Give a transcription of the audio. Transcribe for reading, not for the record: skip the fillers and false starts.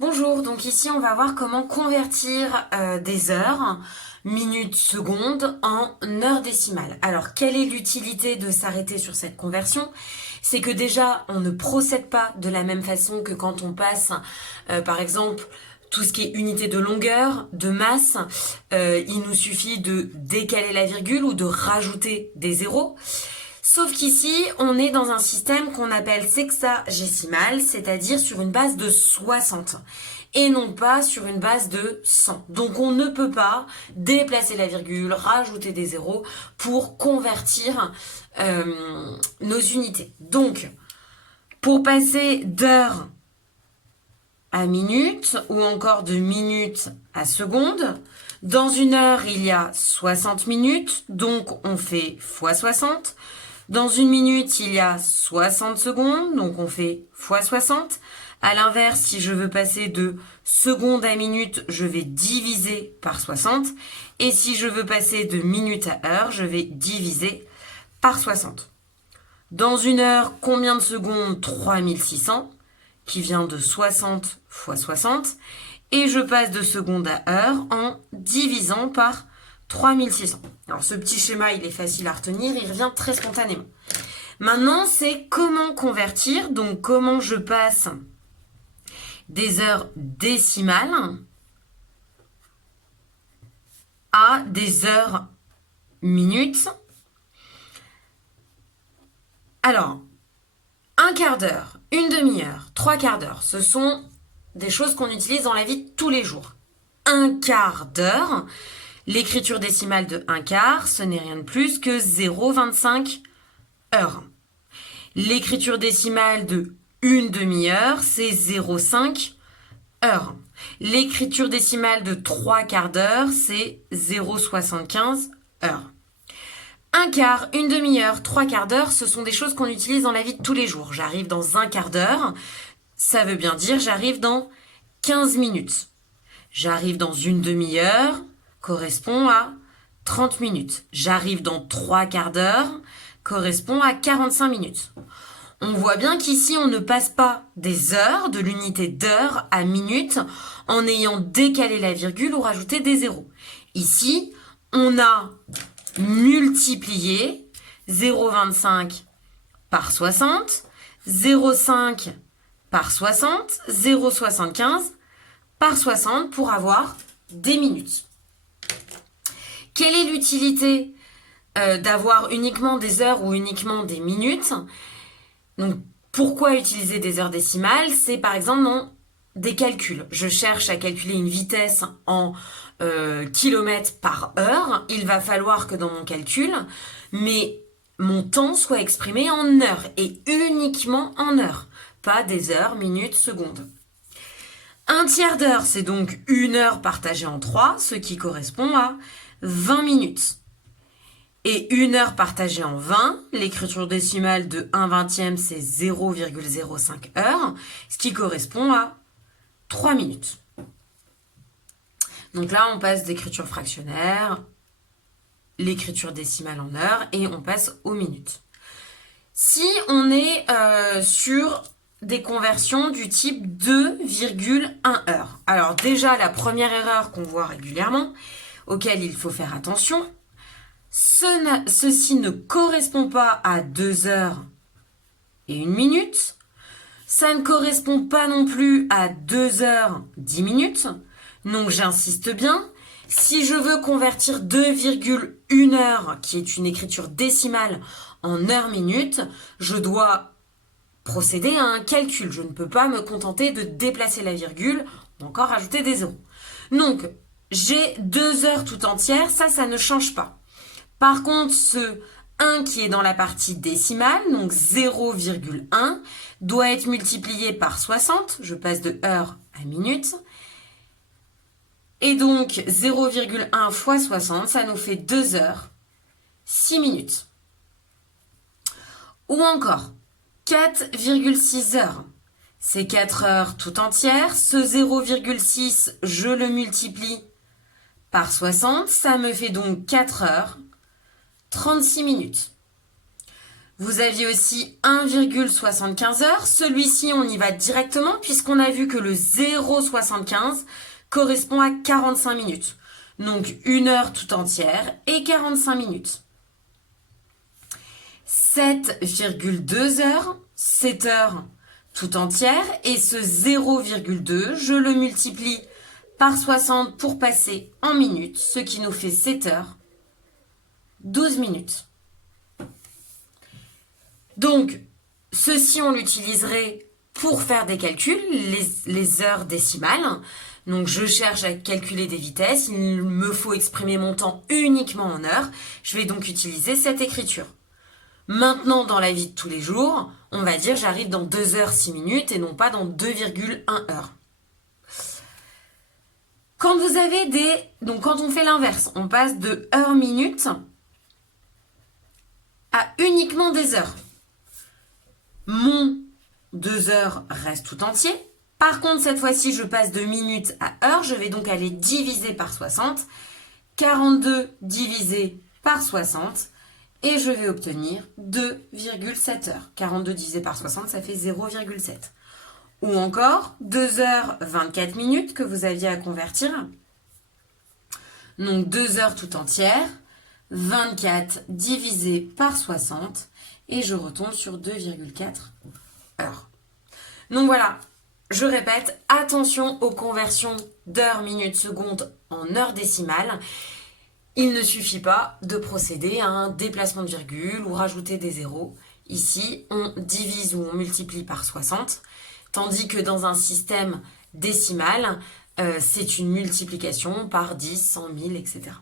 Bonjour, donc ici on va voir comment convertir des heures, minutes, secondes en heures décimales. Alors quelle est l'utilité de s'arrêter sur cette conversion? C'est que déjà on ne procède pas de la même façon que quand on passe par exemple tout ce qui est unité de longueur, de masse, il nous suffit de décaler la virgule ou de rajouter des zéros. Sauf qu'ici, on est dans un système qu'on appelle sexagésimal, c'est-à-dire sur une base de 60 et non pas sur une base de 100. Donc on ne peut pas déplacer la virgule, rajouter des zéros pour convertir nos unités. Donc, pour passer d'heure à minute ou encore de minute à seconde, dans une heure, il y a 60 minutes, donc on fait x 60. Dans une minute, il y a 60 secondes, donc on fait x 60. À l'inverse, si je veux passer de seconde à minute, je vais diviser par 60. Et si je veux passer de minute à heure, je vais diviser par 60. Dans une heure, combien de secondes? 3600, qui vient de 60 x 60. Et je passe de seconde à heure en divisant par 3600. Alors ce petit schéma, il est facile à retenir, il revient très spontanément. Maintenant, c'est comment convertir, donc comment je passe des heures décimales à des heures minutes. Alors, un quart d'heure, une demi-heure, trois quarts d'heure, ce sont des choses qu'on utilise dans la vie de tous les jours. Un quart d'heure, l'écriture décimale de un quart, ce n'est rien de plus que 0,25 heures. L'écriture décimale de une demi-heure, c'est 0,5 heures. L'écriture décimale de trois quarts d'heure, c'est 0,75 heures. Un quart, une demi-heure, trois quarts d'heure, ce sont des choses qu'on utilise dans la vie de tous les jours. J'arrive dans un quart d'heure, ça veut bien dire j'arrive dans 15 minutes. J'arrive dans une demi-heure, correspond à 30 minutes. J'arrive dans trois quarts d'heure, correspond à 45 minutes. On voit bien qu'ici, on ne passe pas des heures, de l'unité d'heure à minute, en ayant décalé la virgule ou rajouté des zéros. Ici, on a multiplié 0,25 par 60, 0,5 par 60, 0,75 par 60 pour avoir des minutes. Quelle est l'utilité d'avoir uniquement des heures ou uniquement des minutes? Donc, pourquoi utiliser des heures décimales? C'est par exemple dans des calculs. Je cherche à calculer une vitesse en kilomètres par heure. Il va falloir que dans mon calcul, mon temps soit exprimé en heures et uniquement en heures, pas des heures, minutes, secondes. Un tiers d'heure, c'est donc une heure partagée en 3, ce qui correspond à 20 minutes. Et une heure partagée en 20, l'écriture décimale de 1/20, c'est 0,05 heures, ce qui correspond à 3 minutes. Donc là, on passe d'écriture fractionnaire, l'écriture décimale en heures, et on passe aux minutes. Si on est sur des conversions du type 2,1 heures. Alors déjà, la première erreur qu'on voit régulièrement, auquel il faut faire attention, ceci ne correspond pas à 2 heures et 1 minute. Ça ne correspond pas non plus à 2 heures 10 minutes. Donc j'insiste bien, si je veux convertir 2,1 heures, qui est une écriture décimale, en heures minutes, je dois procéder à un calcul. Je ne peux pas me contenter de déplacer la virgule ou encore ajouter des zéros. Donc, j'ai 2 heures tout entières, ça ne change pas. Par contre, ce 1 qui est dans la partie décimale, donc 0,1, doit être multiplié par 60. Je passe de heure à minute. Et donc, 0,1 fois 60, ça nous fait 2 heures, 6 minutes. Ou encore, 4,6 heures. C'est 4 heures tout entières. Ce 0,6, je le multiplie par 60. Ça me fait donc 4 heures, 36 minutes. Vous aviez aussi 1,75 heures. Celui-ci, on y va directement puisqu'on a vu que le 0,75 correspond à 45 minutes. Donc 1 heure tout entière et 45 minutes. 7,2 heures, 7 heures tout entière. Et ce 0,2, je le multiplie par 60 pour passer en minutes, ce qui nous fait 7 heures, 12 minutes. Donc, ceci, on l'utiliserait pour faire des calculs, les heures décimales. Donc, je cherche à calculer des vitesses. Il me faut exprimer mon temps uniquement en heures. Je vais donc utiliser cette écriture. Maintenant, dans la vie de tous les jours, on va dire j'arrive dans 2 heures 6 minutes et non pas dans 2,1 heures. Quand vous avez donc quand on fait l'inverse, on passe de heures-minutes à uniquement des heures. Mon 2 heures reste tout entier. Par contre, cette fois-ci, je passe de minutes à heures. Je vais donc aller diviser par 60. 42 divisé par 60. Et je vais obtenir 2,7 heures. 42 divisé par 60, ça fait 0,7. Ou encore 2 heures 24 minutes que vous aviez à convertir. Donc 2 heures tout entières. 24 divisé par 60. Et je retombe sur 2,4 heures. Donc voilà, je répète, attention aux conversions d'heures, minutes, secondes en heures décimales. Il ne suffit pas de procéder à un déplacement de virgule ou rajouter des zéros. Ici, on divise ou on multiplie par 60, tandis que dans un système décimal, c'est une multiplication par 10, 100 000, etc.